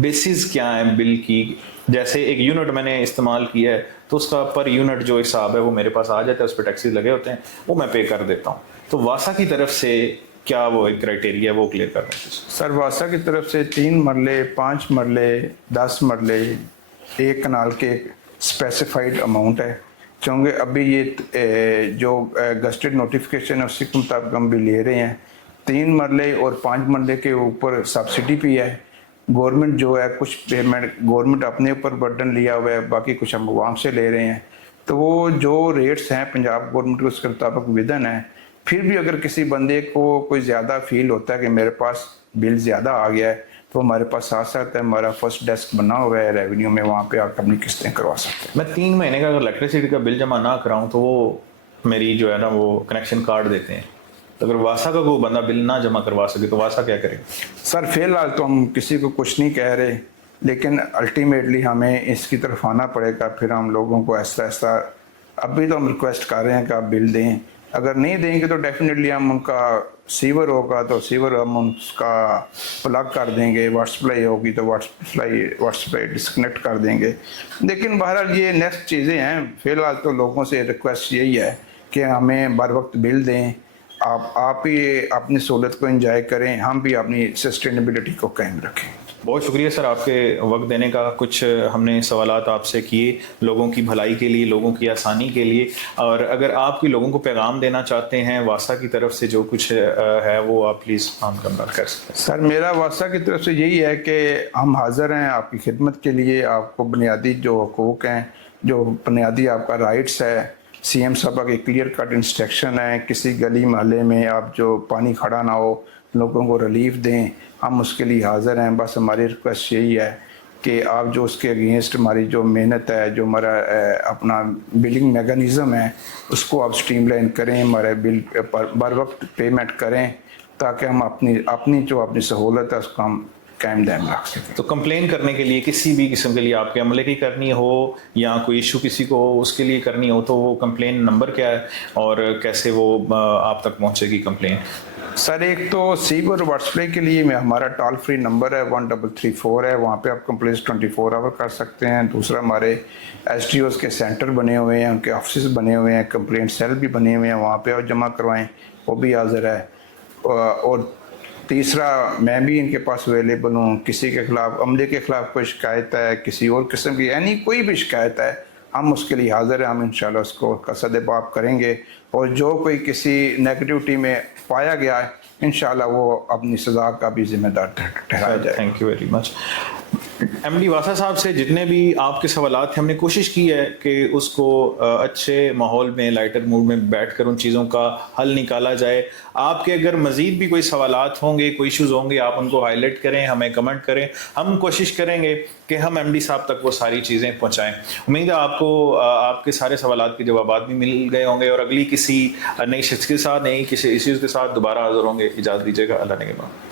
Bases کیا ہیں بل کی؟ جیسے ایک یونٹ میں نے استعمال کیا ہے تو اس کا پر یونٹ جو حساب ہے وہ میرے پاس آ جاتا ہے، اس پہ ٹیکسیز لگے ہوتے ہیں، وہ میں پے کر دیتا ہوں. تو واسا کی طرف سے کیا وہ ایک کرائٹیریا وہ کلیئر کر رہے ہیں سر؟ واسا کی طرف سے 3 مرلے 5 مرلے 10 مرلے ایک کنال کے اسپیسیفائڈ اماؤنٹ ہے. چونکہ ابھی یہ جو گسٹڈ نوٹیفیکیشن ہے اسی کے مطابق ہم بھی لے رہے ہیں. 3 مرلے اور 5 مرلے کے اوپر سبسڈی بھی ہے. گورنمنٹ جو ہے کچھ پیمنٹ گورنمنٹ اپنے اوپر برڈن لیا ہوا ہے، باقی کچھ ہم عوام سے لے رہے ہیں. تو وہ جو ریٹس ہیں پنجاب گورنمنٹ کے اس کے مطابق ودن ہے. پھر بھی اگر کسی بندے کو کوئی زیادہ فیل ہوتا ہے کہ میرے پاس بل زیادہ آ گیا ہے تو ہمارے پاس ساتھ ساتھ ہے ہمارا فرسٹ ڈیسک بنا ہوا ہے ریونیو میں، وہاں پہ آپ اپنی قسطیں کروا سکتے ہیں. میں 3 مہینے کا اگر الیکٹریسٹی کا بل جمع نہ کراؤں تو وہ میری جو ہے نا وہ کنیکشن کارڈ دیتے ہیں. تو اگر واسا کا کوئی بندہ بل نہ جمع کروا سکے تو واسا کیا کرے؟ سر فی الحال تو ہم کسی کو کچھ نہیں کہہ رہے، لیکن الٹیمیٹلی ہمیں اس کی طرف آنا پڑے گا. پھر ہم لوگوں کو ایسا ایسا ابھی تو ہم ریکویسٹ کر رہے ہیں کہ آپ بل دیں. اگر نہیں دیں گے تو ڈیفینیٹلی ہم ان کا سیور ہوگا تو سیور ہم اس کا پلگ کر دیں گے. واٹر سپلائی ہوگی تو واٹر سپلائی ڈسکنیکٹ کر دیں گے. لیکن بہرحال یہ نیکسٹ چیزیں ہیں. فی الحال تو لوگوں سے ریکویسٹ یہی ہے کہ ہمیں بر وقت بل دیں. آپ ہی اپنی سہولت کو انجوائے کریں، ہم بھی اپنی سسٹینیبلٹی کو قائم رکھیں. بہت شکریہ سر آپ کے وقت دینے کا. کچھ ہم نے سوالات آپ سے کیے لوگوں کی بھلائی کے لیے، لوگوں کی آسانی کے لیے. اور اگر آپ کی لوگوں کو پیغام دینا چاہتے ہیں واسا کی طرف سے جو کچھ ہے وہ آپ پلیز عام کر سکتے ہیں. سر میرا واسا کی طرف سے یہی ہے کہ ہم حاضر ہیں آپ کی خدمت کے لیے. آپ کو بنیادی جو حقوق ہیں، جو بنیادی آپ کا رائٹس ہے، سی ایم صاحبہ کے کلیئر کٹ انسٹرکشن ہے، کسی گلی محلے میں آپ جو پانی کھڑا نہ ہو لوگوں کو ریلیف دیں، ہم اس کے لیے حاضر ہیں. بس ہماری ریکویسٹ یہی ہے کہ آپ جو اس کے اگینسٹ ہماری جو محنت ہے، جو ہمارا اپنا بلنگ میکانزم ہے، اس کو آپ سٹریم لائن کریں، ہمارے بل بر وقت پیمنٹ کریں تاکہ ہم اپنی جو اپنی سہولت ہے اس کو ہم قائم دائم رکھ سکیں. تو کمپلین کرنے کے لیے کسی بھی قسم کے لیے آپ کے عملے کی کرنی ہو یا کوئی ایشو کسی کو اس کے لیے کرنی ہو تو وہ کمپلین نمبر کیا ہے اور کیسے وہ آپ تک پہنچے گی کمپلین؟ سر ایک تو سیور واٹر سپلائی کے لیے میں ہمارا ٹول فری نمبر ہے 1334 ہے، وہاں پہ آپ کمپلینس 24 آور کر سکتے ہیں. دوسرا ہمارے ایس ڈی اوز کے سینٹر بنے ہوئے ہیں، ان کے آفسز بنے ہوئے ہیں، کمپلینٹ سیل بھی بنے ہوئے ہیں، وہاں پہ آپ جمع کروائیں، وہ بھی حاضر ہے. اور تیسرا میں بھی ان کے پاس اویلیبل ہوں. کسی کے خلاف عملے کے خلاف کوئی شکایت ہے، کسی اور قسم کی یعنی کوئی بھی شکایت ہے، ہم اس کے لیے حاضر ہیں. ہم انشاءاللہ اس کو قصد باب کریں گے اور جو کوئی کسی نیگیٹیوٹی میں پایا گیا ہے انشاءاللہ وہ اپنی سزا کا بھی ذمہ دار ٹھہرایا جائے. Thank you very much. MD ڈی واسا صاحب سے جتنے بھی آپ کے سوالات ہیں ہم نے کوشش کی ہے کہ اس کو اچھے ماحول میں لائٹر موڈ میں بیٹھ کر ان چیزوں کا حل نکالا جائے. آپ کے اگر مزید بھی کوئی سوالات ہوں گے، کوئی ایشوز ہوں گے، آپ ان کو ہائی لائٹ کریں، ہمیں کمنٹ کریں. ہم کوشش کریں گے کہ ہم ایم ڈی صاحب تک وہ ساری چیزیں پہنچائیں. امید ہے آپ کو آپ کے سارے سوالات کے جوابات بھی مل گئے ہوں گے اور اگلی کسی نئی شخص کے ساتھ، نئی کسی ایشوز کے ساتھ دوبارہ حاضر ہوں گے. اجازت دیجیے گا. اللہ نگہبان.